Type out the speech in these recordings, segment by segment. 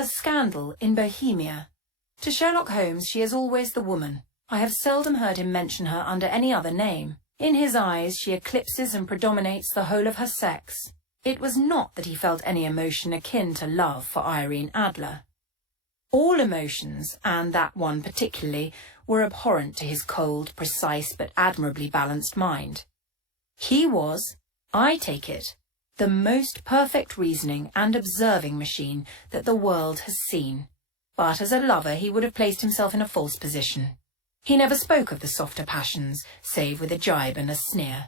A scandal in Bohemia. To Sherlock Holmes she is always the woman. I have seldom heard him mention her under any other name. In his eyes she eclipses and predominates the whole of her sex. It was not that he felt any emotion akin to love for Irene Adler. All emotions, and that one particularly, were abhorrent to his cold, precise, but admirably balanced mind. He was, I take it, the most perfect reasoning and observing machine that the world has seen. But as a lover he would have placed himself in a false position. He never spoke of the softer passions, save with a jibe and a sneer.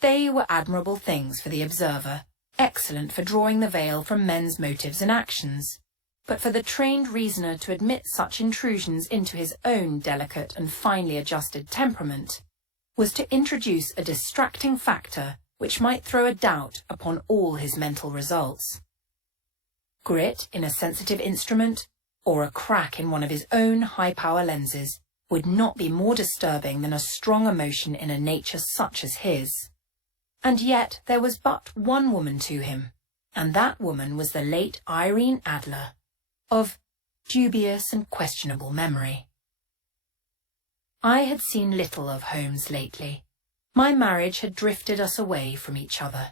They were admirable things for the observer, excellent for drawing the veil from men's motives and actions. But for the trained reasoner to admit such intrusions into his own delicate and finely adjusted temperament was to introduce a distracting factor which might throw a doubt upon all his mental results. Grit in a sensitive instrument, or a crack in one of his own high-power lenses, would not be more disturbing than a strong emotion in a nature such as his. And yet there was but one woman to him, and that woman was the late Irene Adler, of dubious and questionable memory. I had seen little of Holmes lately. My marriage had drifted us away from each other.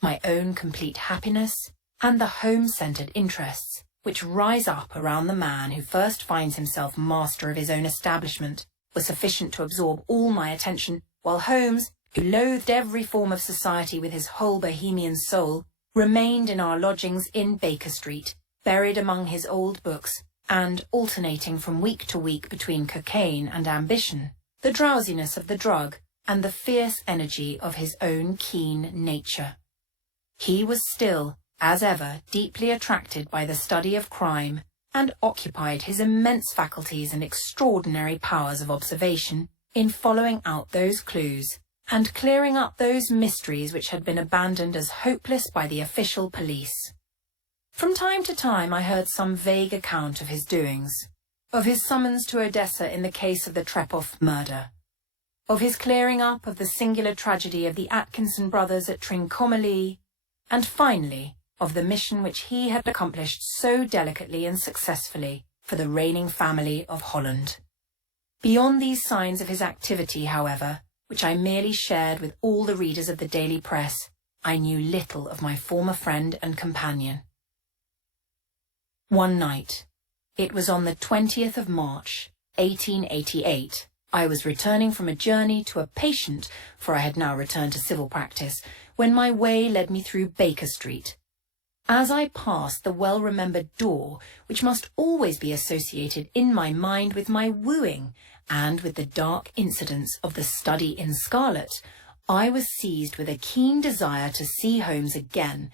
My own complete happiness and the home-centred interests which rise up around the man who first finds himself master of his own establishment were sufficient to absorb all my attention, while Holmes, who loathed every form of society with his whole Bohemian soul, remained in our lodgings in Baker Street, buried among his old books, and alternating from week to week between cocaine and ambition, the drowsiness of the drug, and the fierce energy of his own keen nature. He was still, as ever, deeply attracted by the study of crime, and occupied his immense faculties and extraordinary powers of observation in following out those clues, and clearing up those mysteries which had been abandoned as hopeless by the official police. From time to time I heard some vague account of his doings, of his summons to Odessa in the case of the Trepoff murder, of his clearing up of the singular tragedy of the Atkinson brothers at Trincomalee, and finally of the mission which he had accomplished so delicately and successfully for the reigning family of Holland. Beyond these signs of his activity, however, which I merely shared with all the readers of the daily press, I knew little of my former friend and companion. One night, it was on the 20th of March, 1888, I was returning from a journey to a patient, for I had now returned to civil practice, when my way led me through Baker Street. As I passed the well-remembered door, which must always be associated in my mind with my wooing, and with the dark incidents of the Study in Scarlet, I was seized with a keen desire to see Holmes again,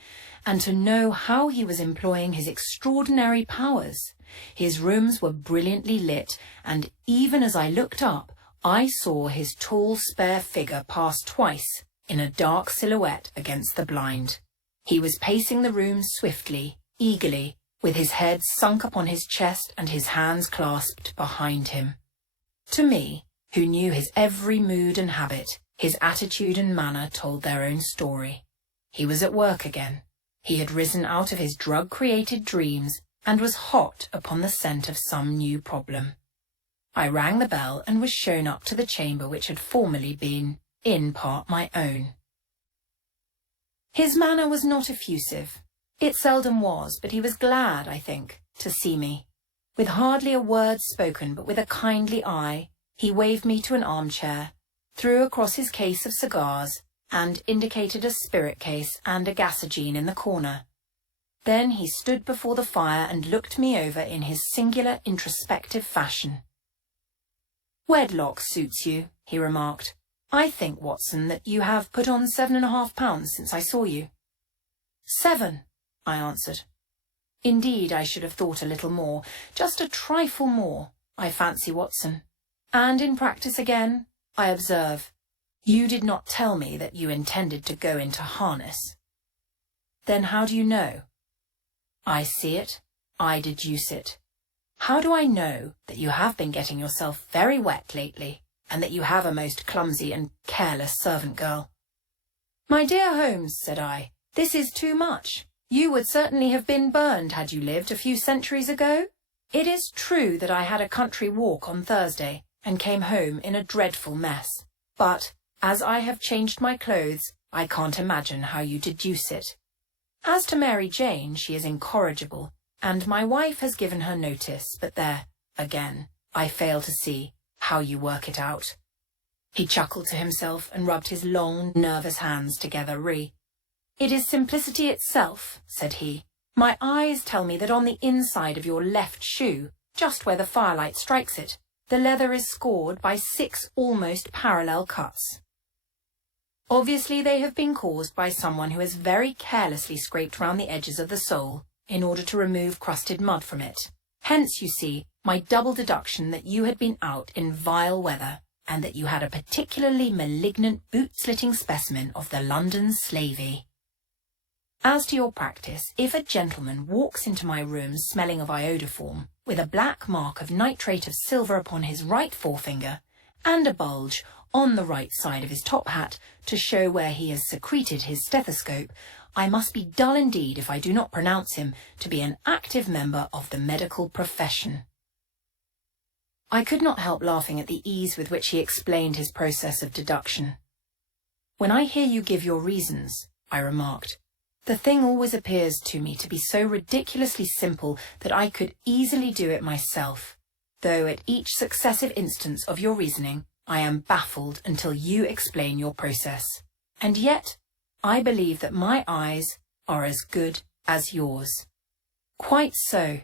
and to know how he was employing his extraordinary powers. His rooms were brilliantly lit, and even as I looked up, I saw his tall, spare figure pass twice in a dark silhouette against the blind. He was pacing the room swiftly, eagerly, with his head sunk upon his chest and his hands clasped behind him. To me, who knew his every mood and habit, his attitude and manner told their own story. He was at work again. He had risen out of his drug-created dreams and was hot upon the scent of some new problem. I rang the bell and was shown up to the chamber which had formerly been, in part, my own. His manner was not effusive. It seldom was, but he was glad, I think, to see me. With hardly a word spoken, but with a kindly eye, he waved me to an armchair, threw across his case of cigars, and indicated a spirit case and a gasogene in the corner. Then he stood before the fire and looked me over in his singular introspective fashion. "Wedlock suits you," he remarked. "I think, Watson, that you have put on £7.5 since I saw you." "7," I answered. "Indeed, I should have thought a little more, just a trifle more, I fancy, Watson. And in practice again, I observe, you did not tell me that you intended to go into harness." "Then how do you know?" "I see it, I deduce it. How do I know that you have been getting yourself very wet lately, and that you have a most clumsy and careless servant girl?" "My dear Holmes," said I, "this is too much. You would certainly have been burned had you lived a few centuries ago. It is true that I had a country walk on Thursday and came home in a dreadful mess. But, as I have changed my clothes, I can't imagine how you deduce it. As to Mary Jane, she is incorrigible, and my wife has given her notice, but there, again, I fail to see how you work it out. He chuckled to himself and rubbed his long, nervous hands together. It is simplicity itself, said he. My eyes tell me that on the inside of your left shoe, just where the firelight strikes it, the leather is scored by 6 almost parallel cuts. Obviously they have been caused by someone who has very carelessly scraped round the edges of the sole in order to remove crusted mud from it. Hence, you see, my double deduction that you had been out in vile weather, and that you had a particularly malignant boot-slitting specimen of the London slavey. As to your practice, if a gentleman walks into my room smelling of iodoform, with a black mark of nitrate of silver upon his right forefinger, and a bulge on the right side of his top hat to show where he has secreted his stethoscope, I must be dull indeed if I do not pronounce him to be an active member of the medical profession. I could not help laughing at the ease with which he explained his process of deduction. When I hear you give your reasons, I remarked, the thing always appears to me to be so ridiculously simple that I could easily do it myself, though at each successive instance of your reasoning I am baffled until you explain your process. And yet, I believe that my eyes are as good as yours. Quite so,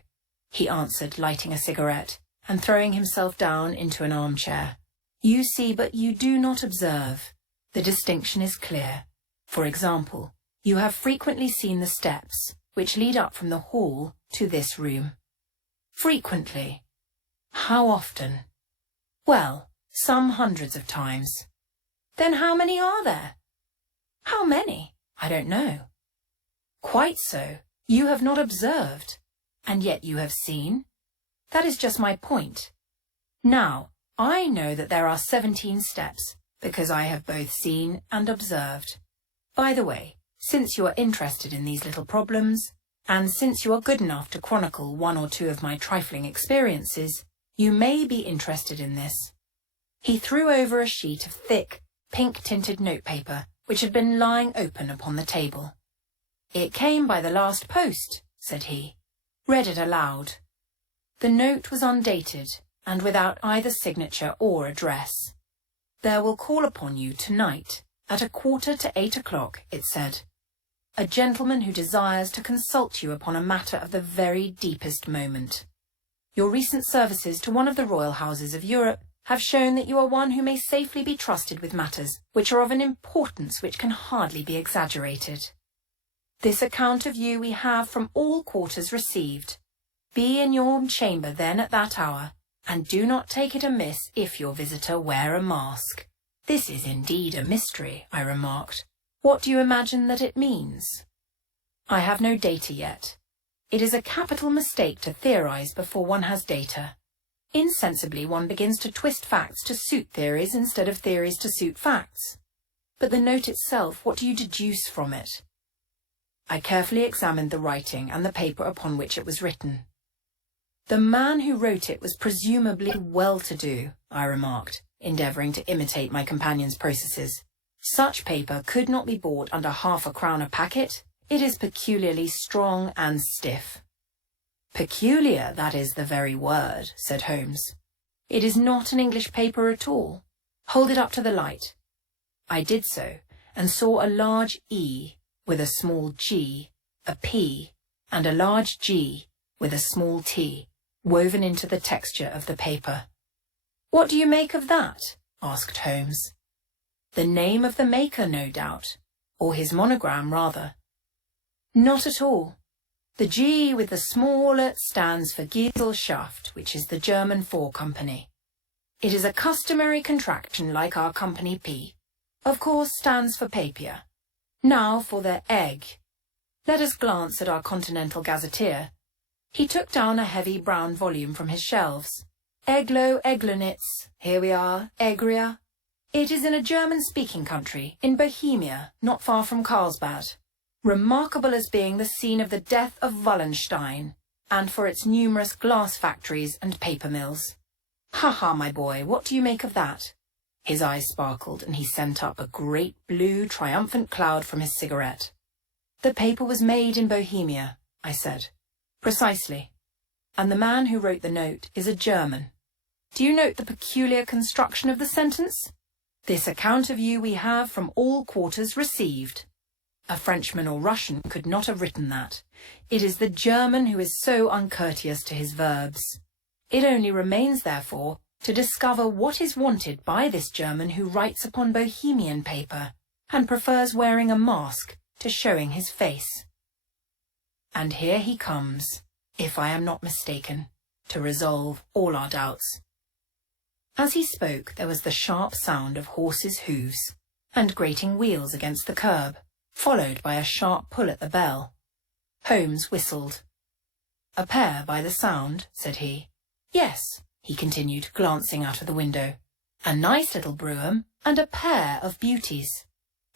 he answered, lighting a cigarette and throwing himself down into an armchair. You see, but you do not observe. The distinction is clear. For example, you have frequently seen the steps which lead up from the hall to this room. Frequently. How often? Well, some hundreds of times. Then how many are there? How many? I don't know. Quite so. You have not observed, and yet you have seen. That is just my point. Now, I know that there are 17 steps, because I have both seen and observed. By the way, since you are interested in these little problems, and since you are good enough to chronicle 1 or 2 of my trifling experiences, you may be interested in this. He threw over a sheet of thick, pink-tinted notepaper which had been lying open upon the table. It came by the last post, said he. Read it aloud. The note was undated and without either signature or address. There will call upon you tonight at 7:45, it said. A gentleman who desires to consult you upon a matter of the very deepest moment. Your recent services to one of the royal houses of Europe have shown that you are one who may safely be trusted with matters which are of an importance which can hardly be exaggerated. This account of you we have from all quarters received. Be in your chamber then at that hour, and do not take it amiss if your visitor wear a mask. This is indeed a mystery, I remarked. What do you imagine that it means? I have no data yet. It is a capital mistake to theorize before one has data. Insensibly one begins to twist facts to suit theories instead of theories to suit facts. But the note itself, what do you deduce from it? I carefully examined the writing and the paper upon which it was written. The man who wrote it was presumably well-to-do, I remarked, endeavouring to imitate my companion's processes. Such paper could not be bought under £0.50 a packet. It is peculiarly strong and stiff. Peculiar, that is the very word, said Holmes. It is not an English paper at all. Hold it up to the light. I did so, and saw a large E with a small g, a P, and a large G with a small t, woven into the texture of the paper. What do you make of that? Asked Holmes. The name of the maker, no doubt, or his monogram, rather. Not at all. The G with the small stands for Gesellschaft, which is the German for company. It is a customary contraction like our company P. Of course stands for papier. Now for the egg. Let us glance at our Continental Gazetteer. He took down a heavy brown volume from his shelves. Eglo Eglonitz, here we are, Egria. It is in a German-speaking country, in Bohemia, not far from Carlsbad. remarkable as being the scene of the death of Wallenstein, and for its numerous glass factories and paper mills. Ha ha, my boy, what do you make of that? His eyes sparkled, and he sent up a great blue, triumphant cloud from his cigarette. The paper was made in Bohemia, I said. Precisely. And the man who wrote the note is a German. Do you note the peculiar construction of the sentence? This account of you we have from all quarters received. A Frenchman or Russian could not have written that. It is the German who is so uncourteous to his verbs. It only remains, therefore, to discover what is wanted by this German who writes upon Bohemian paper, and prefers wearing a mask to showing his face. And here he comes, if I am not mistaken, to resolve all our doubts. As he spoke, there was the sharp sound of horses' hoofs and grating wheels against the curb, followed by a sharp pull at the bell. Holmes whistled. "A pair by the sound," said he. "Yes," he continued, glancing out of the window. "A nice little brougham and a pair of beauties.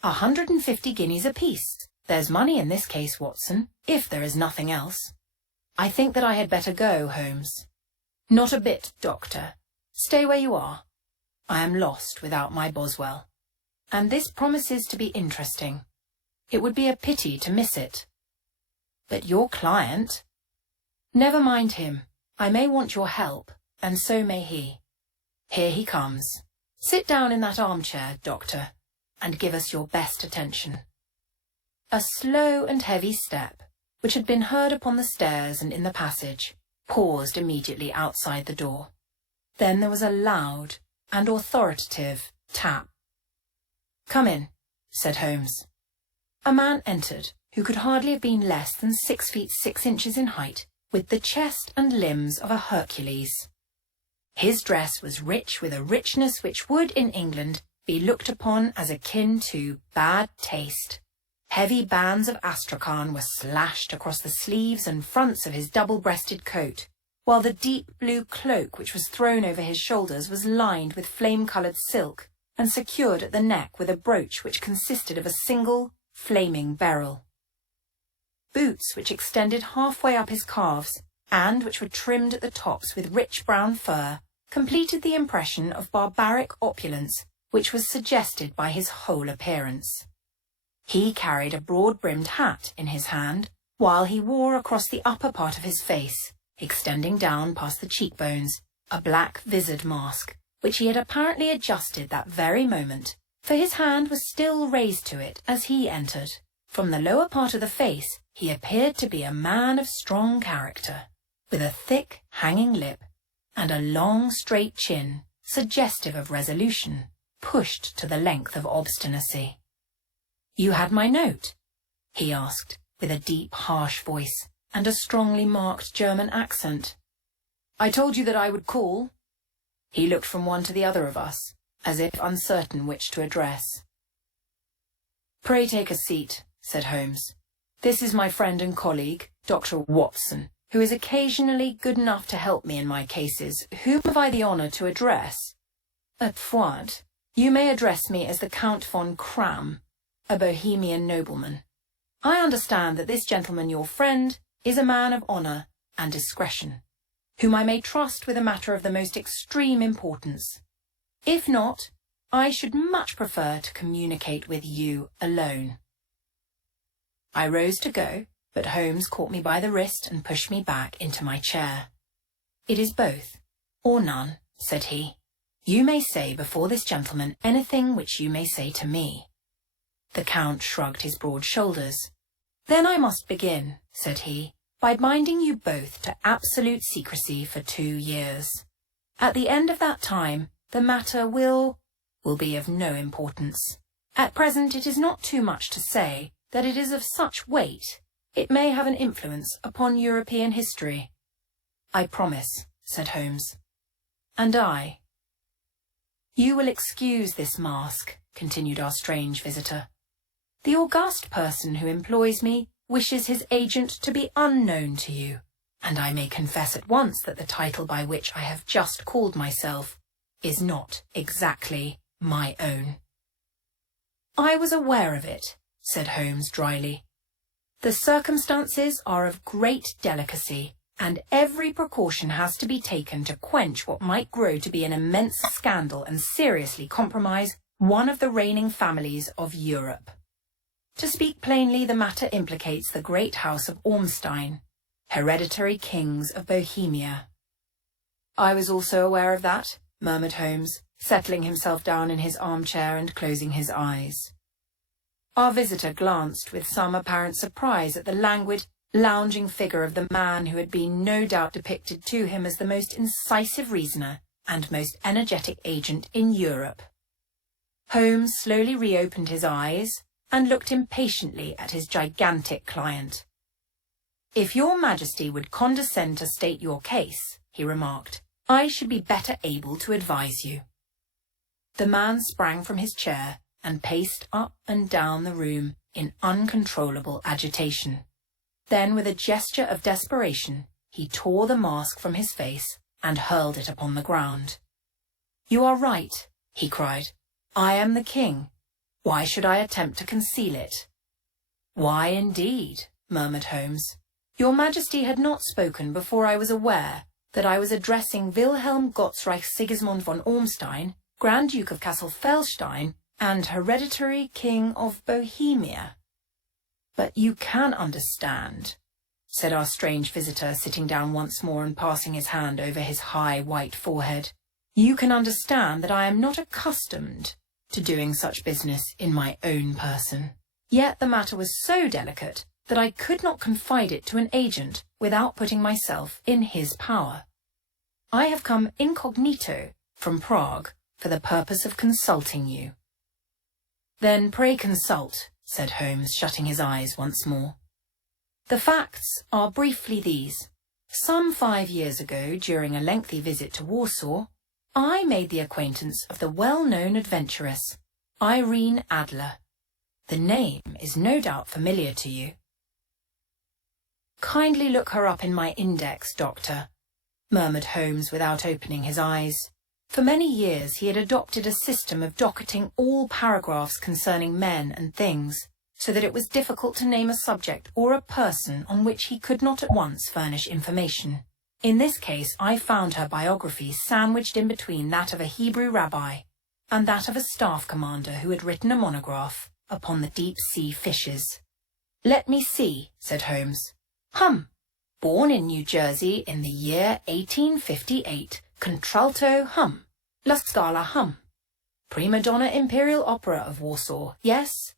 150 guineas apiece. There's money in this case, Watson, if there is nothing else. I think that I had better go, Holmes." "Not a bit, Doctor. Stay where you are. I am lost without my Boswell. And this promises to be interesting. It would be a pity to miss it." "But your client—" "Never mind him. I may want your help, and so may he. Here he comes. Sit down in that armchair, Doctor, and give us your best attention." A slow and heavy step, which had been heard upon the stairs and in the passage, paused immediately outside the door. Then there was a loud and authoritative tap. "Come in," said Holmes. A man entered, who could hardly have been less than 6 feet 6 inches in height, with the chest and limbs of a Hercules. His dress was rich with a richness which would, in England, be looked upon as akin to bad taste. Heavy bands of astrakhan were slashed across the sleeves and fronts of his double-breasted coat, while the deep blue cloak which was thrown over his shoulders was lined with flame-coloured silk and secured at the neck with a brooch which consisted of a single, flaming beryl. Boots which extended halfway up his calves, and which were trimmed at the tops with rich brown fur, completed the impression of barbaric opulence which was suggested by his whole appearance. He carried a broad-brimmed hat in his hand, while he wore across the upper part of his face, extending down past the cheekbones, a black vizard mask, which he had apparently adjusted that very moment, for his hand was still raised to it as he entered. From the lower part of the face he appeared to be a man of strong character, with a thick, hanging lip, and a long, straight chin, suggestive of resolution, pushed to the length of obstinacy. "You had my note?" he asked, with a deep, harsh voice and a strongly marked German accent. "I told you that I would call." He looked from one to the other of us, as if uncertain which to address. "Pray take a seat," said Holmes. "This is my friend and colleague, Dr. Watson, who is occasionally good enough to help me in my cases. Whom have I the honour to address?" "At point, you may address me as the Count von Cram, a Bohemian nobleman. I understand that this gentleman, your friend, is a man of honour and discretion, whom I may trust with a matter of the most extreme importance. If not, I should much prefer to communicate with you alone." I rose to go, but Holmes caught me by the wrist and pushed me back into my chair. "It is both, or none," said he. "You may say before this gentleman anything which you may say to me." The Count shrugged his broad shoulders. "Then I must begin," said he, "by binding you both to absolute secrecy for 2 years. At the end of that time, the matter will be of no importance. At present it is not too much to say that it is of such weight, it may have an influence upon European history." "I promise," said Holmes. "And I." "You will excuse this mask," continued our strange visitor. "The august person who employs me wishes his agent to be unknown to you, and I may confess at once that the title by which I have just called myself is not exactly my own." "I was aware of it," said Holmes dryly. The circumstances are of great delicacy, and every precaution has to be taken to quench what might grow to be an immense scandal and seriously compromise one of the reigning families of Europe. To speak plainly, the matter implicates the great house of Ormstein, hereditary kings of Bohemia." "I was also aware of that," murmured Holmes, settling himself down in his armchair and closing his eyes. Our visitor glanced with some apparent surprise at the languid, lounging figure of the man who had been no doubt depicted to him as the most incisive reasoner and most energetic agent in Europe. Holmes slowly reopened his eyes and looked impatiently at his gigantic client. "If your Majesty would condescend to state your case," he remarked, "I should be better able to advise you." The man sprang from his chair and paced up and down the room in uncontrollable agitation. Then, with a gesture of desperation, he tore the mask from his face and hurled it upon the ground. "You are right," he cried. "I am the king. Why should I attempt to conceal it?" "Why, indeed?" murmured Holmes. "Your Majesty had not spoken before I was aware that I was addressing Wilhelm Gottsreich Sigismund von Ormstein, Grand Duke of Cassel-Felstein, and hereditary King of Bohemia." "But you can understand," said our strange visitor, sitting down once more and passing his hand over his high white forehead. "You can understand that I am not accustomed to doing such business in my own person. Yet the matter was so delicate that I could not confide it to an agent without putting myself in his power. I have come incognito from Prague for the purpose of consulting you." "Then pray consult," said Holmes, shutting his eyes once more. "The facts are briefly these. Some 5 years ago, during a lengthy visit to Warsaw, I made the acquaintance of the well-known adventuress, Irene Adler. The name is no doubt familiar to you." "Kindly look her up in my index, Doctor," murmured Holmes without opening his eyes. For many years he had adopted a system of docketing all paragraphs concerning men and things, so that it was difficult to name a subject or a person on which he could not at once furnish information. In this case I found her biography sandwiched in between that of a Hebrew rabbi and that of a staff commander who had written a monograph upon the deep-sea fishes. "Let me see," said Holmes. Born in New Jersey in the year 1858, contralto, La Scala, Prima donna Imperial Opera of Warsaw, yes.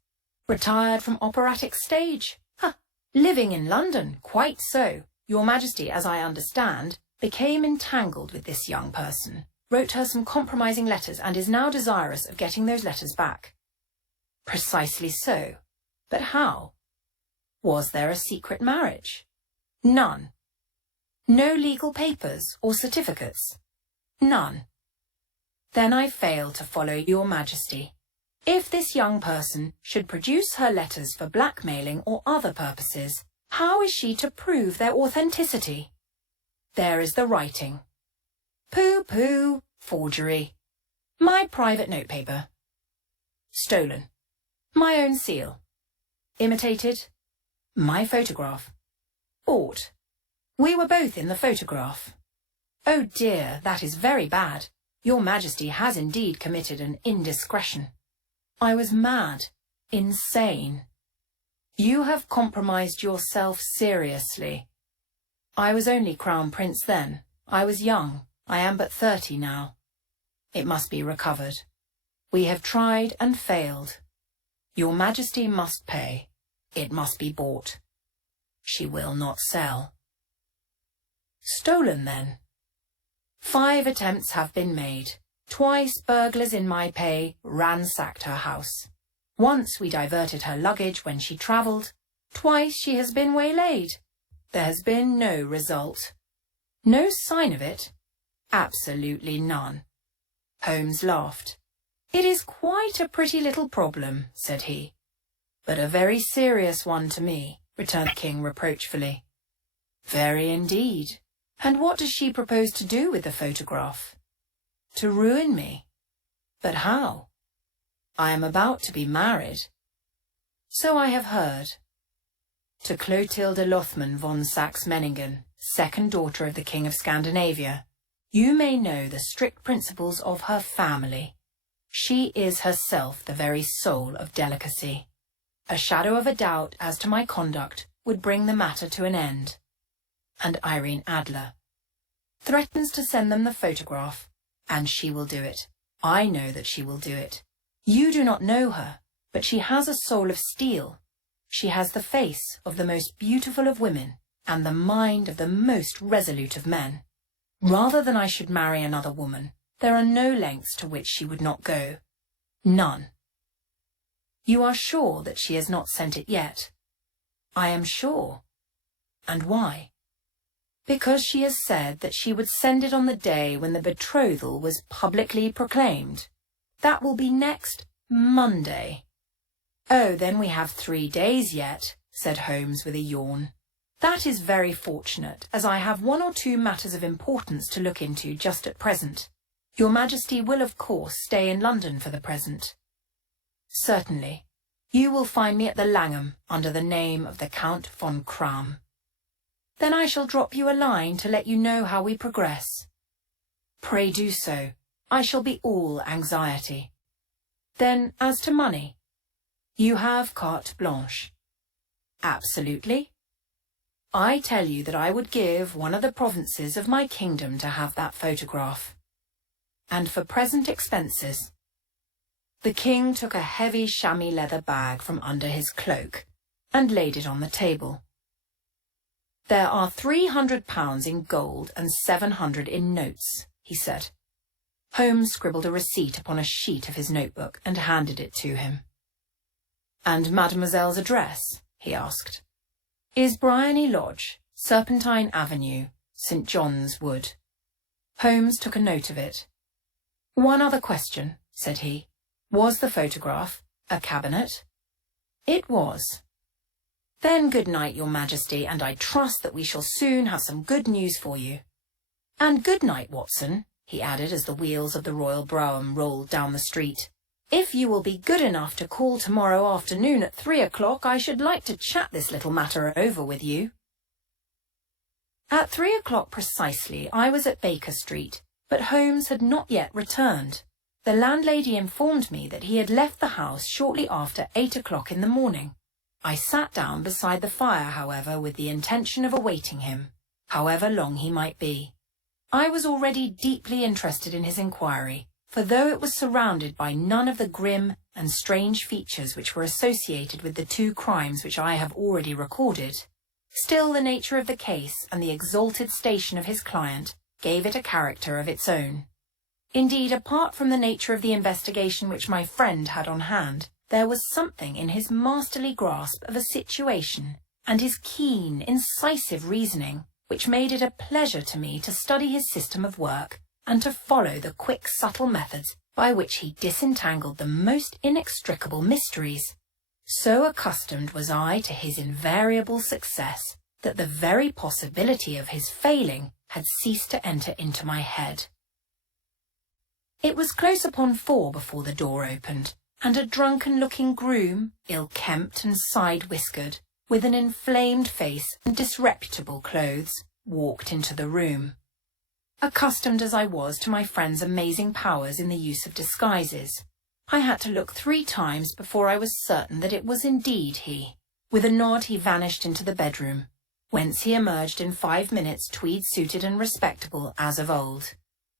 Retired from operatic stage, Living in London, quite so. Your Majesty, as I understand, became entangled with this young person, wrote her some compromising letters, and is now desirous of getting those letters back." "Precisely so. But how? Was there a secret marriage?" "None." "No legal papers or certificates?" "None." "Then I fail to follow your Majesty. If this young person should produce her letters for blackmailing or other purposes, how is she to prove their authenticity?" "There is the writing." "Pooh-pooh, forgery." "My private notepaper." "Stolen." "My own seal." "Imitated." "My photograph." "Bought." "We were both in the photograph." "Oh dear, that is very bad. Your Majesty has indeed committed an indiscretion." "I was mad, insane." "You have compromised yourself seriously." "I was only Crown Prince then. I was young. I am but 30 now. It must be recovered. We have tried and failed. Your Majesty must pay. It must be bought. She will not sell." "Stolen, then?" 5 attempts have been made. Twice burglars in my pay ransacked her house. Once we diverted her luggage when she travelled. Twice she has been waylaid. There has been no result. "No sign of it?" "Absolutely none." Holmes laughed. "It is quite a pretty little problem," said he. "But a very serious one to me," returned the King reproachfully. "Very indeed. And what does she propose to do with the photograph?" "To ruin me." "But how?" "I am about to be married." "So I have heard." to Clotilde Lothman von Saxe-Meiningen, second daughter of the King of Scandinavia. You may know the strict principles of her family. She is herself the very soul of delicacy. A shadow of a doubt as to my conduct would bring the matter to an end. And Irene Adler threatens to send them the photograph, and she will do it. I know that she will do it. You do not know her, but she has a soul of steel. She has the face of the most beautiful of women, and the mind of the most resolute of men. Rather than I should marry another woman, there are no lengths to which she would not go. None. You are sure that she has not sent it yet? I am sure. And why? Because she has said that she would send it on the day when the betrothal was publicly proclaimed. That will be next Monday. Oh, then we have 3 days yet, said Holmes with a yawn. That is very fortunate, as I have 1 or 2 matters of importance to look into just at present. Your Majesty will, of course, stay in London for the present. Certainly. You will find me at the Langham under the name of the Count von Kram. Then I shall drop you a line to let you know how we progress. Pray do so. I shall be all anxiety. Then, as to money, you have carte blanche. Absolutely. I tell you that I would give one of the provinces of my kingdom to have that photograph. And for present expenses. The king took a heavy chamois leather bag from under his cloak and laid it on the table. There are £300 in gold and 700 in notes, he said. Holmes scribbled a receipt upon a sheet of his notebook and handed it to him. And Mademoiselle's address? He asked. Is Briony Lodge, Serpentine Avenue, St. John's Wood. Holmes took a note of it. One other question, said he. Was the photograph a cabinet? It was. Then good night, Your Majesty, and I trust that we shall soon have some good news for you. And good night, Watson, he added as the wheels of the Royal Brougham rolled down the street. If you will be good enough to call tomorrow afternoon at 3 o'clock, I should like to chat this little matter over with you. At 3 o'clock precisely, I was at Baker Street, but Holmes had not yet returned. The landlady informed me that he had left the house shortly after 8 o'clock in the morning. I sat down beside the fire, however, with the intention of awaiting him, however long he might be. I was already deeply interested in his inquiry, for though it was surrounded by none of the grim and strange features which were associated with the 2 crimes which I have already recorded, still the nature of the case and the exalted station of his client gave it a character of its own. Indeed, apart from the nature of the investigation which my friend had on hand, there was something in his masterly grasp of a situation and his keen, incisive reasoning which made it a pleasure to me to study his system of work and to follow the quick, subtle methods by which he disentangled the most inextricable mysteries. So accustomed was I to his invariable success that the very possibility of his failing had ceased to enter into my head. It was close upon 4 before the door opened, and a drunken-looking groom, ill-kempt and side-whiskered, with an inflamed face and disreputable clothes, walked into the room. Accustomed as I was to my friend's amazing powers in the use of disguises, I had to look 3 times before I was certain that it was indeed he. With a nod he vanished into the bedroom, whence he emerged in 5 minutes tweed-suited and respectable as of old.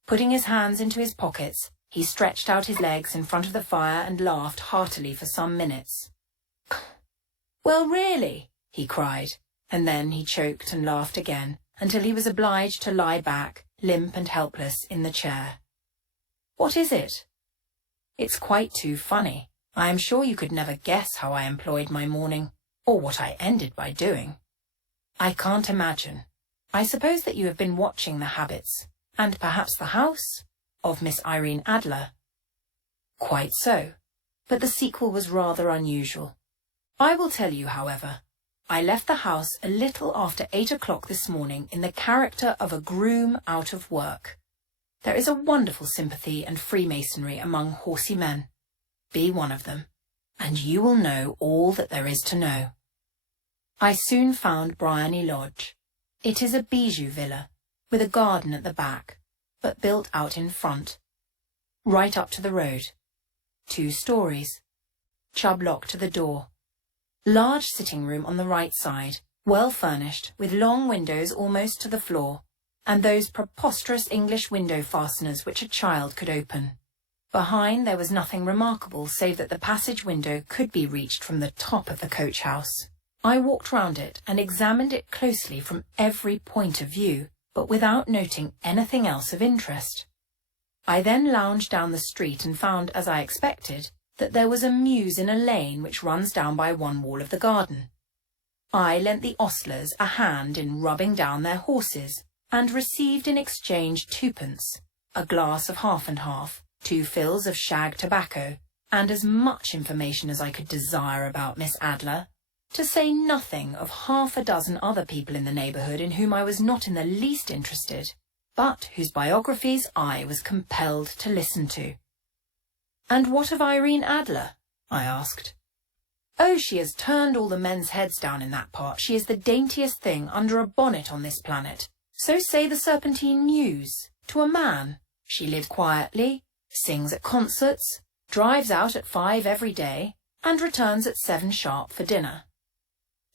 Putting his hands into his pockets, he stretched out his legs in front of the fire and laughed heartily for some minutes. Well, really, he cried, and then he choked and laughed again, until he was obliged to lie back, limp and helpless, in the chair. What is it? It's quite too funny. I am sure you could never guess how I employed my morning, or what I ended by doing. I can't imagine. I suppose that you have been watching the habits, and perhaps the house, of Miss Irene Adler. Quite so, but the sequel was rather unusual. I will tell you, however. I left the house a little after 8 o'clock this morning in the character of a groom out of work. There is a wonderful sympathy and freemasonry among horsey men. Be one of them, and you will know all that there is to know. I soon found Bryony Lodge. It is a bijou villa, with a garden at the back, but built out in front, right up to the road. 2 stories. Chubb lock to the door. Large sitting room on the right side, well furnished, with long windows almost to the floor, and those preposterous English window fasteners which a child could open. Behind there was nothing remarkable save that the passage window could be reached from the top of the coach house. I walked round it and examined it closely from every point of view, but without noting anything else of interest. I then lounged down the street and found, as I expected, that there was a mews in a lane which runs down by one wall of the garden. I lent the ostlers a hand in rubbing down their horses, and received in exchange 2pence, a glass of half and half, 2 fills of shag tobacco, and as much information as I could desire about Miss Adler, to say nothing of half a dozen other people in the neighbourhood in whom I was not in the least interested, but whose biographies I was compelled to listen to. "And what of Irene Adler?" I asked. "Oh, she has turned all the men's heads down in that part. She is the daintiest thing under a bonnet on this planet. So say the Serpentine News, to a man. She lives quietly, sings at concerts, drives out at 5 every day, and returns at 7 sharp for dinner.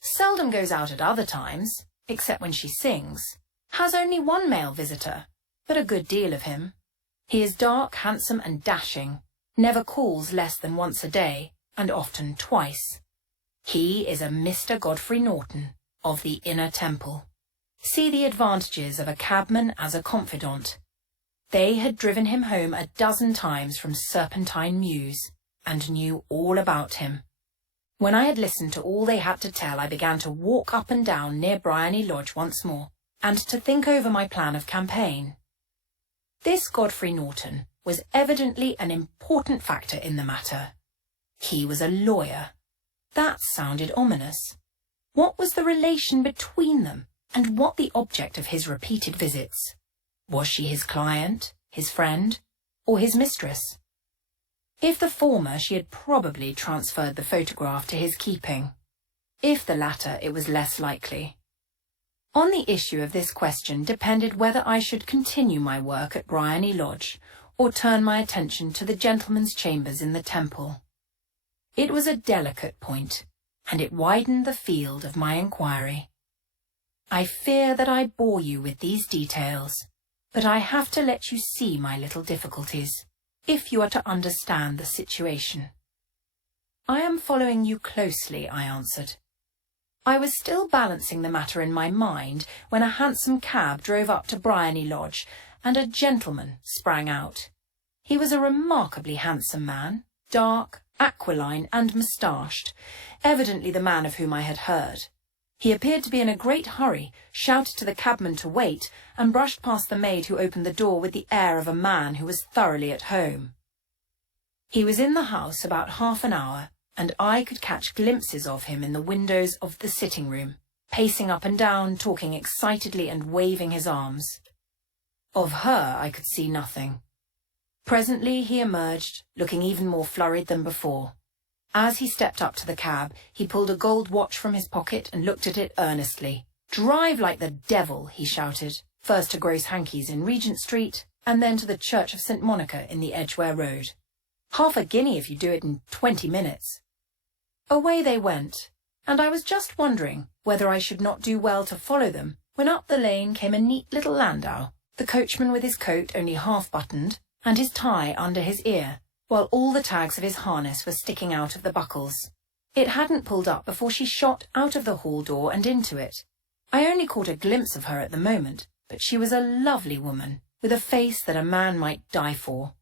Seldom goes out at other times, except when she sings. Has only 1 male visitor, but a good deal of him. He is dark, handsome, and dashing, never calls less than once a day, and often twice. He is a Mr. Godfrey Norton, of the Inner Temple. See the advantages of a cabman as a confidant. They had driven him home a dozen times from Serpentine Mews, and knew all about him. When I had listened to all they had to tell, I began to walk up and down near Bryony Lodge once more, and to think over my plan of campaign. This Godfrey Norton was evidently an important factor in the matter. He was a lawyer. That sounded ominous. What was the relation between them, and what the object of his repeated visits? Was she his client, his friend, or his mistress? If the former, she had probably transferred the photograph to his keeping. If the latter, it was less likely. On the issue of this question depended whether I should continue my work at Bryony Lodge, or turn my attention to the gentlemen's chambers in the Temple. It was a delicate point, and it widened the field of my inquiry. I fear that I bore you with these details, but I have to let you see my little difficulties, if you are to understand the situation. "I am following you closely," I answered. I was still balancing the matter in my mind when a hansom cab drove up to Bryony Lodge, and a gentleman sprang out. He was a remarkably handsome man, dark, aquiline, and moustached, evidently the man of whom I had heard. He appeared to be in a great hurry, shouted to the cabman to wait, and brushed past the maid who opened the door with the air of a man who was thoroughly at home. He was in the house about half an hour, and I could catch glimpses of him in the windows of the sitting room, pacing up and down, talking excitedly and waving his arms. Of her I could see nothing. Presently he emerged, looking even more flurried than before. As he stepped up to the cab, he pulled a gold watch from his pocket and looked at it earnestly. "Drive like the devil," he shouted, first to Gross Hankey's in Regent Street, and then to the Church of St. Monica in the Edgware Road. "Half a guinea if you do it in 20 minutes. Away they went, and I was just wondering whether I should not do well to follow them, when up the lane came a neat little landau, the coachman with his coat only half buttoned, and his tie under his ear, while all the tags of his harness were sticking out of the buckles. It hadn't pulled up before she shot out of the hall door and into it. I only caught a glimpse of her at the moment, but she was a lovely woman, with a face that a man might die for.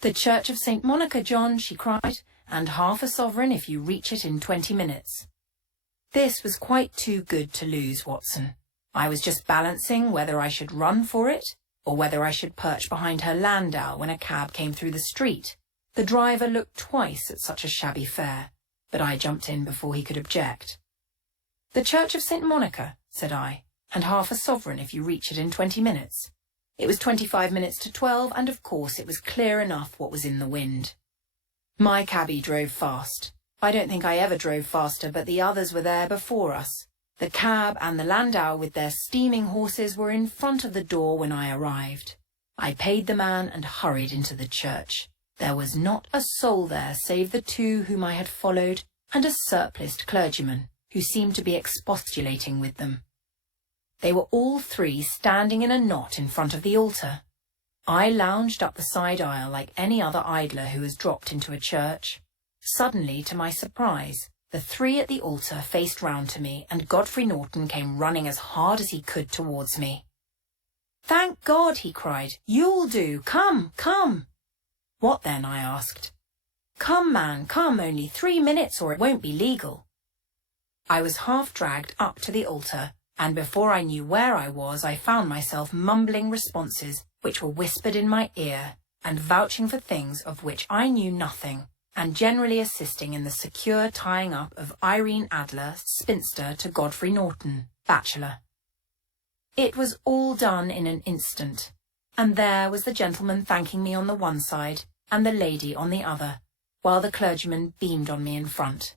"The Church of St. Monica, John," she cried, "and half a sovereign if you reach it in 20 minutes. This was quite too good to lose, Watson. I was just balancing whether I should run for it, or whether I should perch behind her landau when a cab came through the street. The driver looked twice at such a shabby fare, but I jumped in before he could object. "The Church of St. Monica," said I, "and half a sovereign if you reach it in 20 minutes. It was 25 minutes to 12, and of course it was clear enough what was in the wind. My cabby drove fast. I don't think I ever drove faster, but the others were there before us. The cab and the landau with their steaming horses were in front of the door when I arrived. I paid the man and hurried into the church. There was not a soul there save the two whom I had followed and a surpliced clergyman who seemed to be expostulating with them. They were all three standing in a knot in front of the altar. I lounged up the side aisle like any other idler who has dropped into a church. Suddenly, to my surprise, the three at the altar faced round to me, and Godfrey Norton came running as hard as he could towards me. "Thank God," he cried. "You'll do. Come, come." "What then?" I asked. "Come, man, come, only 3 minutes or it won't be legal." I was half dragged up to the altar, and before I knew where I was, I found myself mumbling responses which were whispered in my ear, and vouching for things of which I knew nothing, and generally assisting in the secure tying up of Irene Adler, spinster, to Godfrey Norton, bachelor. It was all done in an instant, and there was the gentleman thanking me on the one side, and the lady on the other, while the clergyman beamed on me in front.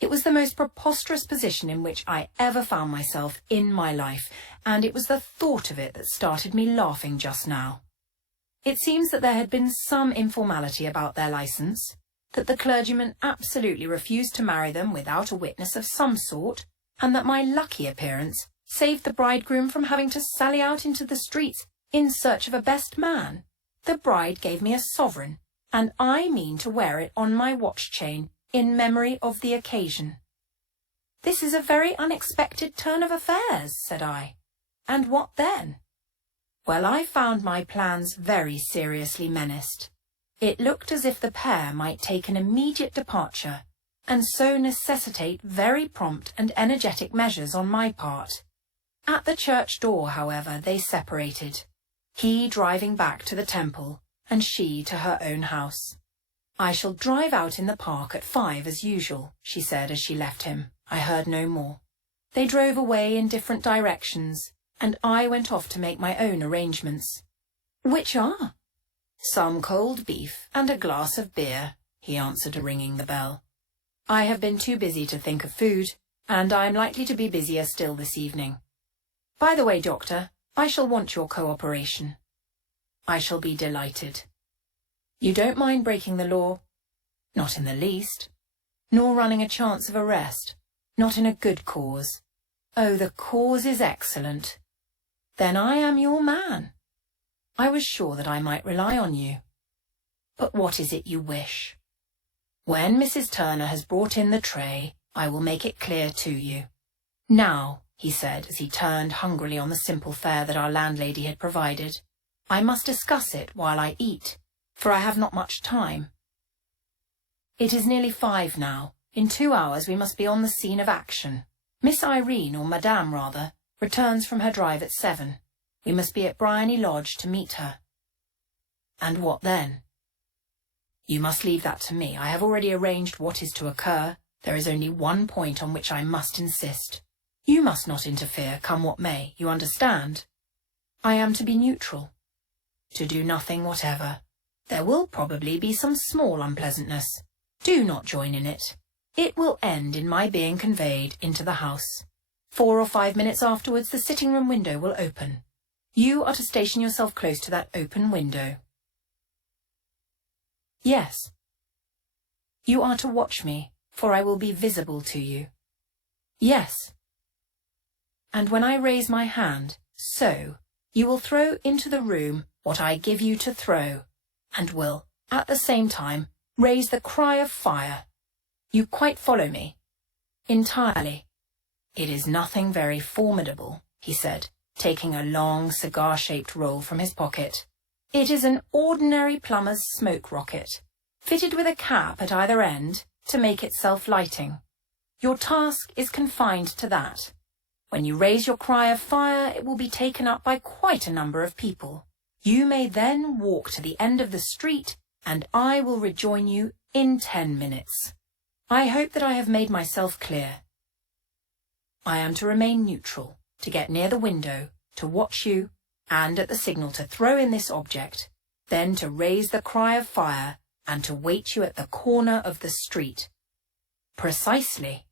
It was the most preposterous position in which I ever found myself in my life, and it was the thought of it that started me laughing just now. It seems that there had been some informality about their licence, that the clergyman absolutely refused to marry them without a witness of some sort, and that my lucky appearance saved the bridegroom from having to sally out into the streets in search of a best man. The bride gave me a sovereign, and I mean to wear it on my watch chain in memory of the occasion. "This is a very unexpected turn of affairs," said I. "And what then?" Well, I found my plans very seriously menaced. It looked as if the pair might take an immediate departure, and so necessitate very prompt and energetic measures on my part. At the church door, however, they separated, he driving back to the temple, and she to her own house. "I shall drive out in the park at 5 as usual," she said as she left him. I heard no more. They drove away in different directions, and I went off to make my own arrangements. "Which are?" "Some cold beef and a glass of beer," he answered, ringing the bell. "I have been too busy to think of food, and I am likely to be busier still this evening. By the way, Doctor, I shall want your cooperation." "I shall be delighted." "You don't mind breaking the law?" "Not in the least." "Nor running a chance of arrest?" "Not in a good cause." "Oh, the cause is excellent." "Then I am your man." "I was sure that I might rely on you." "But what is it you wish?" "When Mrs. Turner has brought in the tray, I will make it clear to you. Now," he said, as he turned hungrily on the simple fare that our landlady had provided, "I must discuss it while I eat, for I have not much time. It is nearly 5 now. In 2 hours we must be on the scene of action. Miss Irene, or Madame rather, returns from her drive at 7. We must be at Briony Lodge to meet her." "And what then?" "You must leave that to me. I have already arranged what is to occur. There is only one point on which I must insist. You must not interfere, come what may. You understand?" "I am to be neutral." "To do nothing whatever. There will probably be some small unpleasantness. Do not join in it. It will end in my being conveyed into the house. 4 or 5 minutes afterwards the sitting-room window will open. You are to station yourself close to that open window." "Yes." "You are to watch me, for I will be visible to you." "Yes." "And when I raise my hand, so, you will throw into the room what I give you to throw, and will, at the same time, raise the cry of fire. You quite follow me?" "Entirely." "It is nothing very formidable," he said, taking a long cigar-shaped roll from his pocket. "It is an ordinary plumber's smoke rocket, fitted with a cap at either end to make it self-lighting. Your task is confined to that. When you raise your cry of fire, it will be taken up by quite a number of people. You may then walk to the end of the street, and I will rejoin you in 10 minutes. I hope that I have made myself clear. I am to remain neutral, to get near the window, to watch you, and at the signal to throw in this object, then to raise the cry of fire, and to wait you at the corner of the street. Precisely.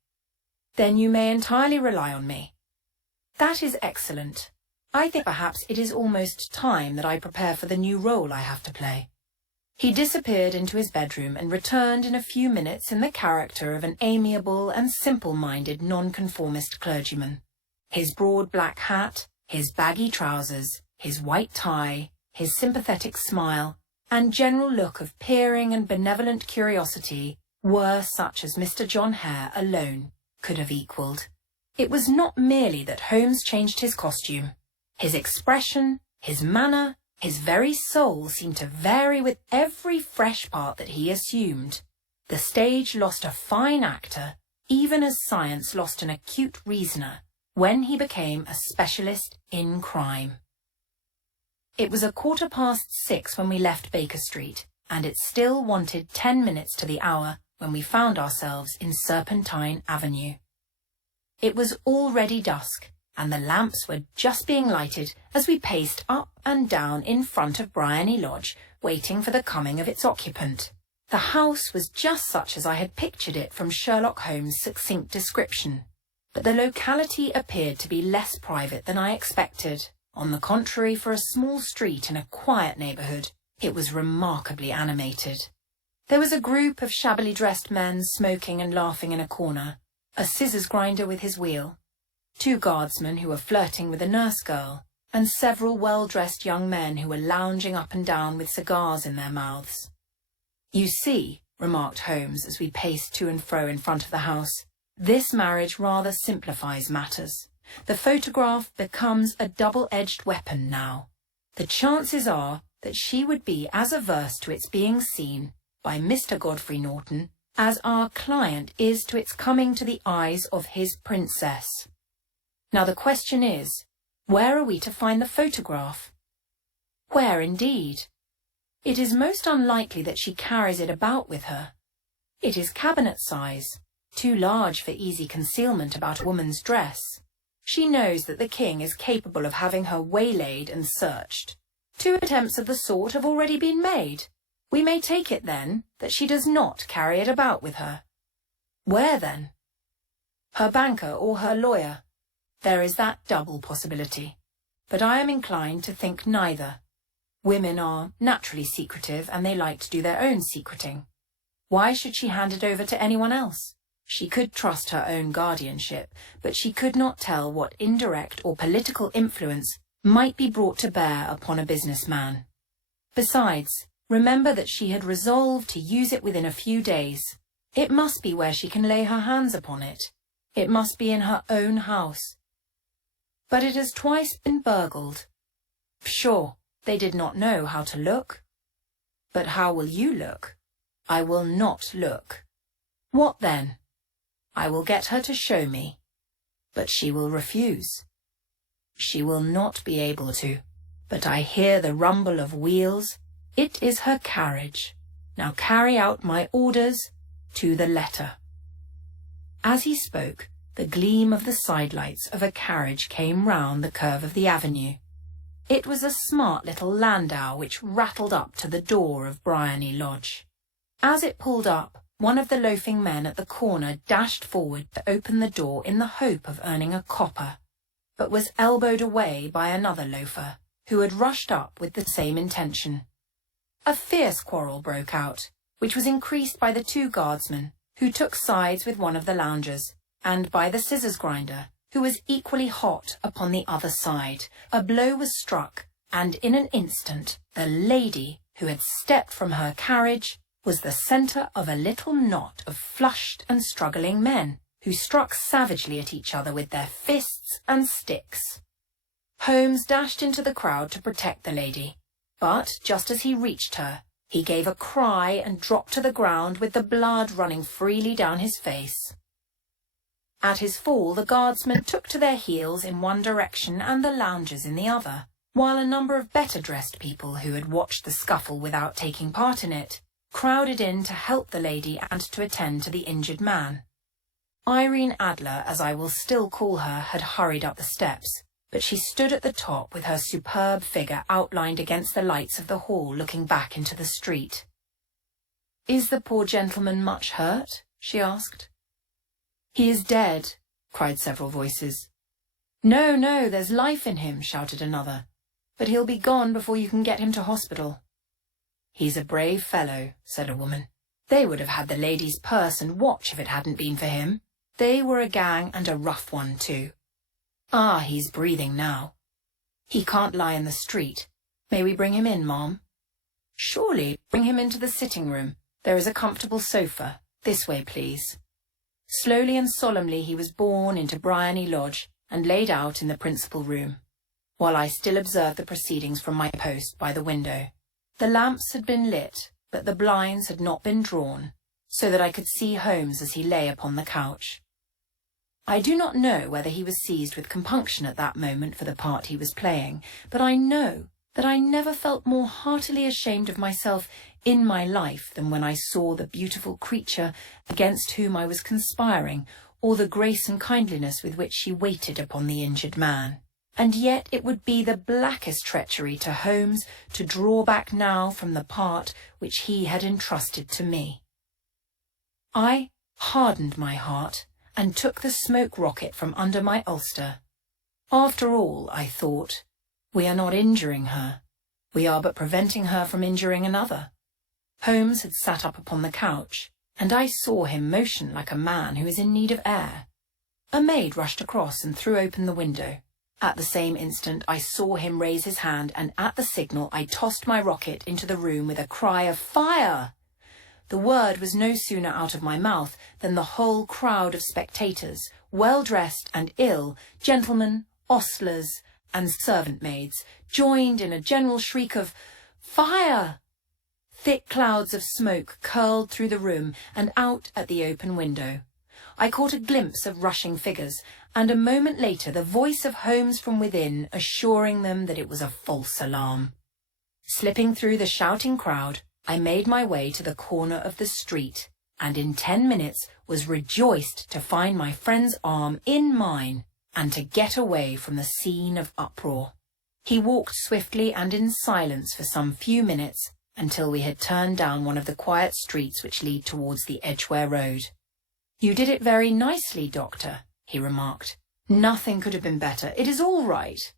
Then you may entirely rely on me. That is excellent. I think perhaps it is almost time that I prepare for the new role I have to play. He disappeared into his bedroom and returned in a few minutes in the character of an amiable and simple-minded nonconformist clergyman. His broad black hat, his baggy trousers, his white tie, his sympathetic smile, and general look of peering and benevolent curiosity were such as Mr. John Hare alone could have equalled. It was not merely that Holmes changed his costume. His expression, his manner, his very soul seemed to vary with every fresh part that he assumed. The stage lost a fine actor, even as science lost an acute reasoner, when he became a specialist in crime. It was 6:15 when we left Baker Street, and it still wanted 10 minutes to the hour when we found ourselves in Serpentine Avenue. It was already dusk, and the lamps were just being lighted as we paced up and down in front of Briony Lodge, waiting for the coming of its occupant. The house was just such as I had pictured it from Sherlock Holmes' succinct description, but the locality appeared to be less private than I expected. On the contrary, for a small street in a quiet neighbourhood, it was remarkably animated. There was a group of shabbily dressed men smoking and laughing in a corner, a scissors grinder with his wheel, 2 guardsmen who were flirting with a nurse girl, and several well-dressed young men who were lounging up and down with cigars in their mouths. "You see," remarked Holmes as we paced to and fro in front of the house, "this marriage rather simplifies matters. The photograph becomes a double-edged weapon now. The chances are that she would be as averse to its being seen by Mr. Godfrey Norton as our client is to its coming to the eyes of his princess. Now the question is, where are we to find the photograph?" "Where indeed? It is most unlikely that she carries it about with her. It is cabinet size, too large for easy concealment about a woman's dress. She knows that the king is capable of having her waylaid and searched. 2 attempts of the sort have already been made. We may take it, then, that she does not carry it about with her. Where, then? Her banker or her lawyer. There is that double possibility. But I am inclined to think neither. Women are naturally secretive, and they like to do their own secreting. Why should she hand it over to anyone else? She could trust her own guardianship, but she could not tell what indirect or political influence might be brought to bear upon a businessman. Besides, remember that she had resolved to use it within a few days. It must be where she can lay her hands upon it. It must be in her own house. But it has twice been burgled. Sure, they did not know how to look. But how will you look? I will not look. What then? I will get her to show me. But she will refuse. She will not be able to. But I hear the rumble of wheels. It is her carriage. Now carry out my orders to the letter." As he spoke, the gleam of the sidelights of a carriage came round the curve of the avenue. It was a smart little landau which rattled up to the door of Briony Lodge. As it pulled up, one of the loafing men at the corner dashed forward to open the door in the hope of earning a copper, but was elbowed away by another loafer, who had rushed up with the same intention. A fierce quarrel broke out, which was increased by the 2 guardsmen, who took sides with one of the loungers, and by the scissors grinder, who was equally hot upon the other side. A blow was struck, and in an instant the lady, who had stepped from her carriage, was the centre of a little knot of flushed and struggling men, who struck savagely at each other with their fists and sticks. Holmes dashed into the crowd to protect the lady, but just as he reached her, he gave a cry and dropped to the ground with the blood running freely down his face. At his fall, the guardsmen took to their heels in one direction and the loungers in the other, while a number of better-dressed people who had watched the scuffle without taking part in it crowded in to help the lady and to attend to the injured man. Irene Adler, as I will still call her, had hurried up the steps, but she stood at the top with her superb figure outlined against the lights of the hall looking back into the street. "Is the poor gentleman much hurt?" she asked. "He is dead," cried several voices. "No, no, there's life in him," shouted another. "But he'll be gone before you can get him to hospital." "He's a brave fellow," said a woman. "They would have had the lady's purse and watch if it hadn't been for him. They were a gang, and a rough one too. Ah, he's breathing now. He can't lie in the street. May we bring him in, Ma'am?" "Surely, bring him into the sitting room. There is a comfortable sofa. This way, please." Slowly and solemnly he was borne into Bryony Lodge and laid out in the principal room, while I still observed the proceedings from my post by the window. The lamps had been lit, but the blinds had not been drawn, so that I could see Holmes as he lay upon the couch. I do not know whether he was seized with compunction at that moment for the part he was playing, but I know that I never felt more heartily ashamed of myself in my life than when I saw the beautiful creature against whom I was conspiring, or the grace and kindliness with which she waited upon the injured man. And yet it would be the blackest treachery to Holmes to draw back now from the part which he had entrusted to me. I hardened my heart and took the smoke rocket from under my ulster. After all, I thought, we are not injuring her. We are but preventing her from injuring another. Holmes had sat up upon the couch, and I saw him motion like a man who is in need of air. A maid rushed across and threw open the window. At the same instant I saw him raise his hand, and at the signal I tossed my rocket into the room with a cry of "Fire!" The word was no sooner out of my mouth than the whole crowd of spectators, well-dressed and ill, gentlemen, ostlers, and servant-maids, joined in a general shriek of "Fire!" Thick clouds of smoke curled through the room and out at the open window. I caught a glimpse of rushing figures, and a moment later the voice of Holmes from within assuring them that it was a false alarm. Slipping through the shouting crowd, I made my way to the corner of the street, and in 10 minutes was rejoiced to find my friend's arm in mine and to get away from the scene of uproar. He walked swiftly and in silence for some few minutes until we had turned down one of the quiet streets which lead towards the Edgware Road. "You did it very nicely, Doctor," he remarked. "Nothing could have been better. It is all right.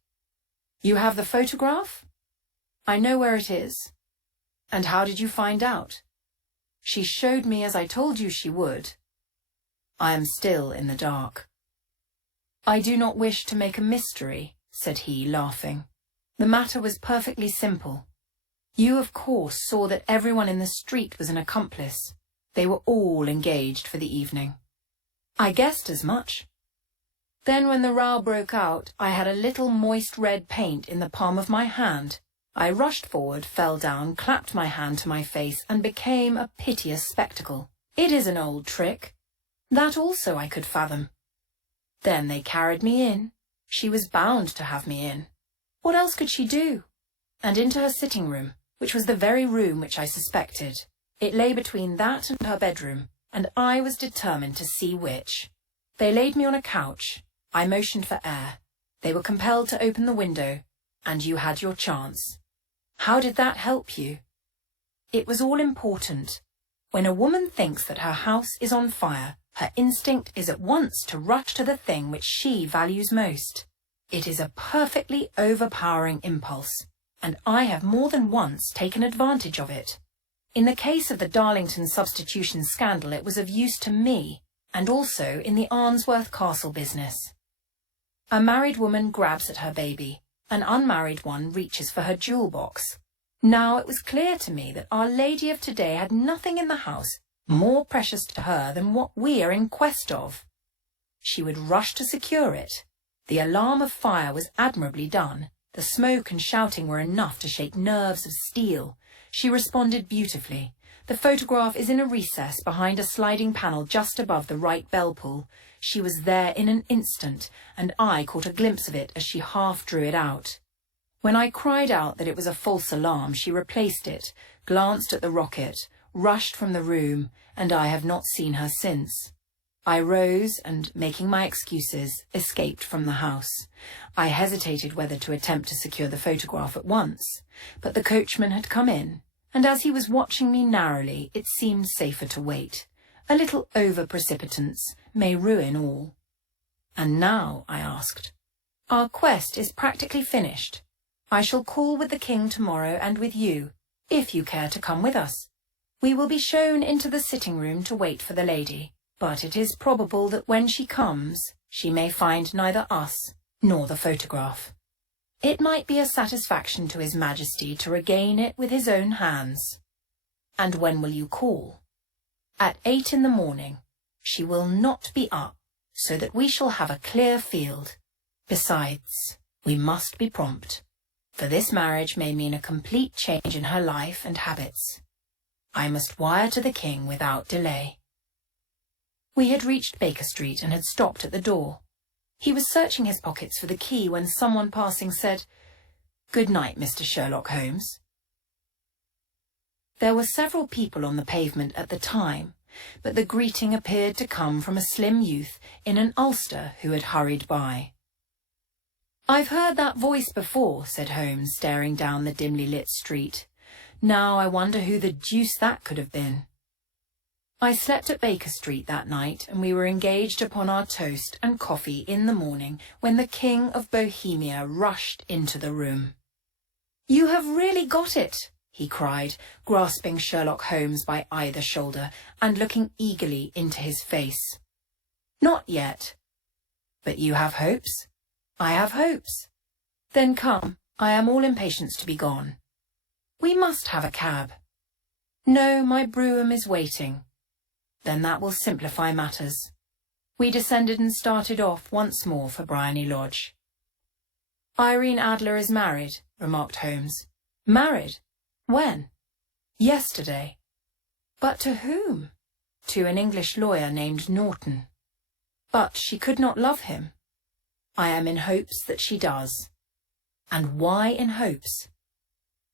You have the photograph?" "I know where it is." "And how did you find out?" "She showed me as I told you she would." I am still in the dark. "I do not wish to make a mystery," said he, laughing. "The matter was perfectly simple. You, of course, saw that everyone in the street was an accomplice. They were all engaged for the evening." "I guessed as much." "Then when the row broke out, I had a little moist red paint in the palm of my hand. I rushed forward, fell down, clapped my hand to my face, and became a piteous spectacle. It is an old trick. That also I could fathom. Then they carried me in. She was bound to have me in. What else could she do? And into her sitting room, which was the very room which I suspected. It lay between that and her bedroom, and I was determined to see which. They laid me on a couch. I motioned for air. They were compelled to open the window, and you had your chance. How did that help you? It was all important. When a woman thinks that her house is on fire, her instinct is at once to rush to the thing which she values most. It is a perfectly overpowering impulse, and I have more than once taken advantage of it. In the case of the Darlington substitution scandal, it was of use to me, and also in the Arnsworth Castle business. A married woman grabs at her baby. An unmarried one reaches for her jewel box. Now it was clear to me that Our Lady of today had nothing in the house more precious to her than what we are in quest of. She would rush to secure it. The alarm of fire was admirably done. The smoke and shouting were enough to shake nerves of steel. She responded beautifully. The photograph is in a recess behind a sliding panel just above the right bell pull. She was there in an instant, and I caught a glimpse of it as she half drew it out. When I cried out that it was a false alarm, she replaced it, glanced at the rocket, rushed from the room, and I have not seen her since. I rose and, making my excuses, escaped from the house. I hesitated whether to attempt to secure the photograph at once, but the coachman had come in, and as he was watching me narrowly, it seemed safer to wait. A little over-precipitance may ruin all. And now, I asked, our quest is practically finished. I shall call with the king tomorrow and with you, if you care to come with us. We will be shown into the sitting room to wait for the lady, but it is probable that when she comes, she may find neither us nor the photograph. It might be a satisfaction to His Majesty to regain it with his own hands. And when will you call? At 8 in the morning. She will not be up, so that we shall have a clear field. Besides, we must be prompt, for this marriage may mean a complete change in her life and habits. I must wire to the king without delay. We had reached Baker Street and had stopped at the door. He was searching his pockets for the key when someone passing said, "Good night, Mr. Sherlock Holmes." There were several people on the pavement at the time, but the greeting appeared to come from a slim youth in an ulster who had hurried by. "I've heard that voice before," said Holmes, staring down the dimly lit street. "Now I wonder who the deuce that could have been." I slept at Baker Street that night, and we were engaged upon our toast and coffee in the morning when the King of Bohemia rushed into the room. "You have really got it," he cried, grasping Sherlock Holmes by either shoulder and looking eagerly into his face. "Not yet." "But you have hopes?" "I have hopes." "Then come, I am all impatience to be gone." "We must have a cab." "No, my brougham is waiting." "Then that will simplify matters." We descended and started off once more for Briony Lodge. "Irene Adler is married," remarked Holmes. "Married? When?" "Yesterday." "But to whom?" "To an English lawyer named Norton." "But she could not love him." "I am in hopes that she does." "And why in hopes?"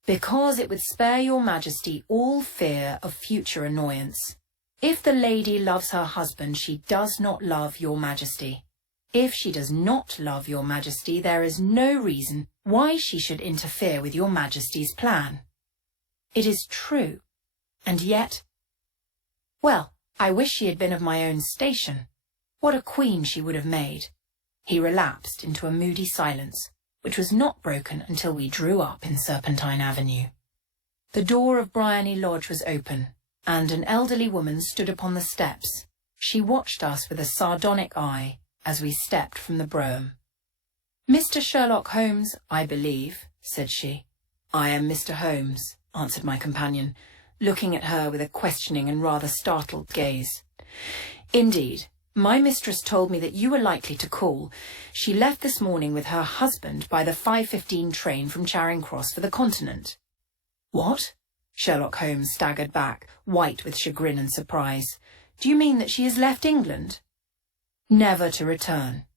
"Because it would spare your Majesty all fear of future annoyance. If the lady loves her husband, she does not love your Majesty. If she does not love your Majesty, there is no reason why she should interfere with your Majesty's plan." "It is true. And yet—" "Well, I wish she had been of my own station. What a queen she would have made." He relapsed into a moody silence, which was not broken until we drew up in Serpentine Avenue. The door of Briony Lodge was open, and an elderly woman stood upon the steps. She watched us with a sardonic eye as we stepped from the brougham. "Mr. Sherlock Holmes, I believe," said she. "I am Mr. Holmes," answered my companion, looking at her with a questioning and rather startled gaze. "Indeed, my mistress told me that you were likely to call. She left this morning with her husband by the 5:15 train from Charing Cross for the Continent." "What?" Sherlock Holmes staggered back, white with chagrin and surprise. "Do you mean that she has left England?" "Never to return."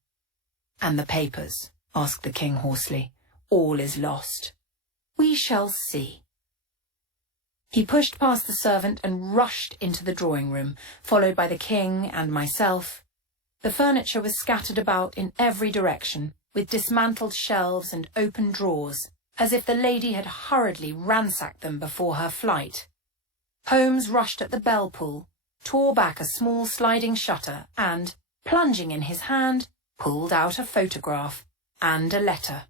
"And the papers?" asked the king hoarsely. "All is lost." "We shall see." He pushed past the servant and rushed into the drawing-room, followed by the king and myself. The furniture was scattered about in every direction, with dismantled shelves and open drawers, as if the lady had hurriedly ransacked them before her flight. Holmes rushed at the bell-pull, tore back a small sliding shutter and, plunging in his hand, pulled out a photograph and a letter.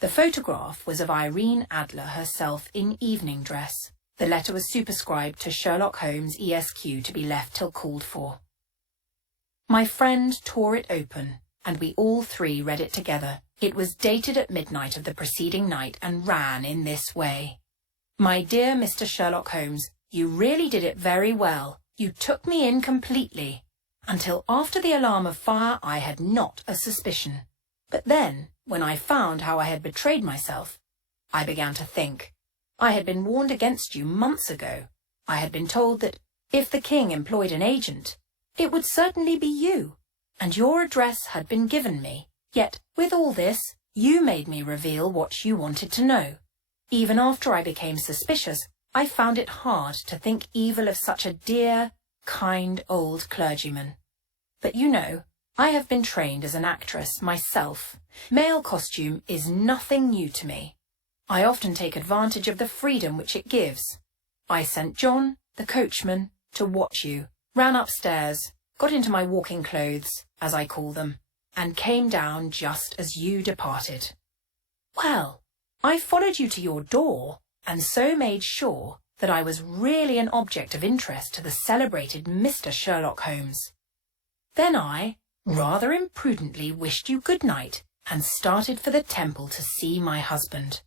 The photograph was of Irene Adler herself in evening dress. The letter was superscribed to Sherlock Holmes, ESQ, to be left till called for. My friend tore it open, and we all three read it together. It was dated at midnight of the preceding night and ran in this way. "My dear Mr. Sherlock Holmes, you really did it very well. You took me in completely. Until after the alarm of fire, I had not a suspicion. But then, when I found how I had betrayed myself, I began to think. I had been warned against you months ago. I had been told that, if the king employed an agent, it would certainly be you, and your address had been given me. Yet, with all this, you made me reveal what you wanted to know. Even after I became suspicious, I found it hard to think evil of such a dear, kind old clergyman. But you know, I have been trained as an actress myself. Male costume is nothing new to me. I often take advantage of the freedom which it gives. I sent John, the coachman, to watch you, ran upstairs, got into my walking clothes, as I call them, and came down just as you departed. Well, I followed you to your door, and so made sure that I was really an object of interest to the celebrated Mr. Sherlock Holmes. Then I, rather imprudently, wished you good night and started for the Temple to see my husband.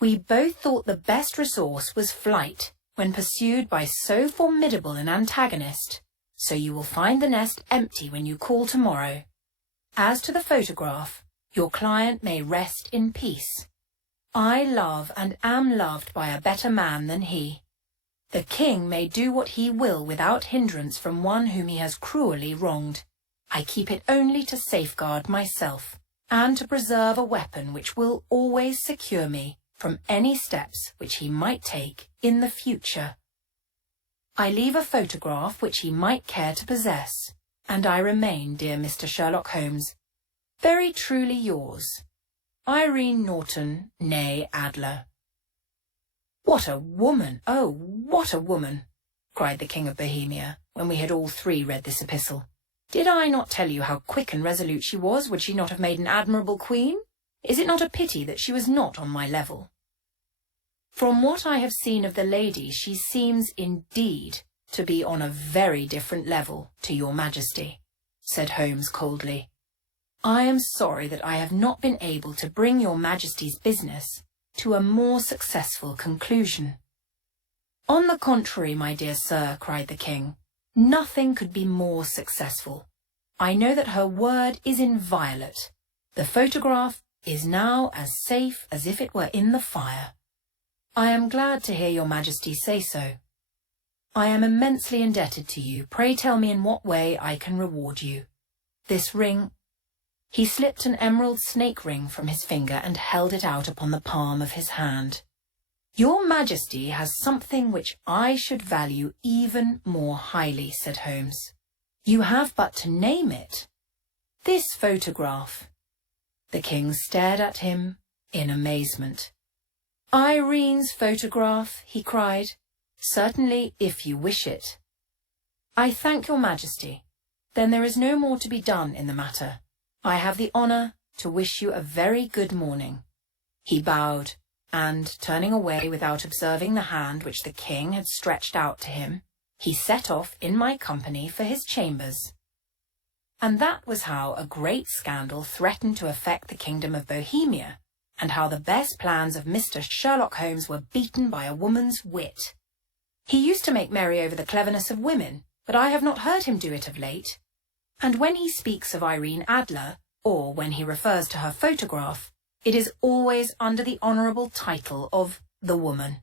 We both thought the best resource was flight when pursued by so formidable an antagonist, so you will find the nest empty when you call tomorrow. As to the photograph, your client may rest in peace. I love and am loved by a better man than he. The king may do what he will without hindrance from one whom he has cruelly wronged. I keep it only to safeguard myself, and to preserve a weapon which will always secure me from any steps which he might take in the future. I leave a photograph which he might care to possess, and I remain, dear Mr. Sherlock Holmes, very truly yours, Irene Norton, née Adler. What a woman! Oh, what a woman! Cried the King of Bohemia, when we had all three read this epistle. Did I not tell you how quick and resolute she was? Would she not have made an admirable queen? Is it not a pity that she was not on my level? From what I have seen of the lady, she seems indeed to be on a very different level to your Majesty, said Holmes coldly. I am sorry that I have not been able to bring your Majesty's business to a more successful conclusion. On the contrary, my dear sir, cried the king, nothing could be more successful. I know that her word is inviolate. The photograph is now as safe as if it were in the fire. I am glad to hear your Majesty say so. I am immensely indebted to you. Pray tell me in what way I can reward you. This ring... He slipped an emerald snake ring from his finger and held it out upon the palm of his hand. Your Majesty has something which I should value even more highly, said Holmes. You have but to name it. This photograph. The king stared at him in amazement. Irene's photograph, he cried. Certainly, if you wish it. I thank your Majesty. Then there is no more to be done in the matter. I have the honour to wish you a very good morning. He bowed, and, turning away without observing the hand which the king had stretched out to him, he set off in my company for his chambers. And that was how a great scandal threatened to affect the kingdom of Bohemia, and how the best plans of Mr. Sherlock Holmes were beaten by a woman's wit. He used to make merry over the cleverness of women, but I have not heard him do it of late. And when he speaks of Irene Adler, or when he refers to her photograph, it is always under the honourable title of the woman.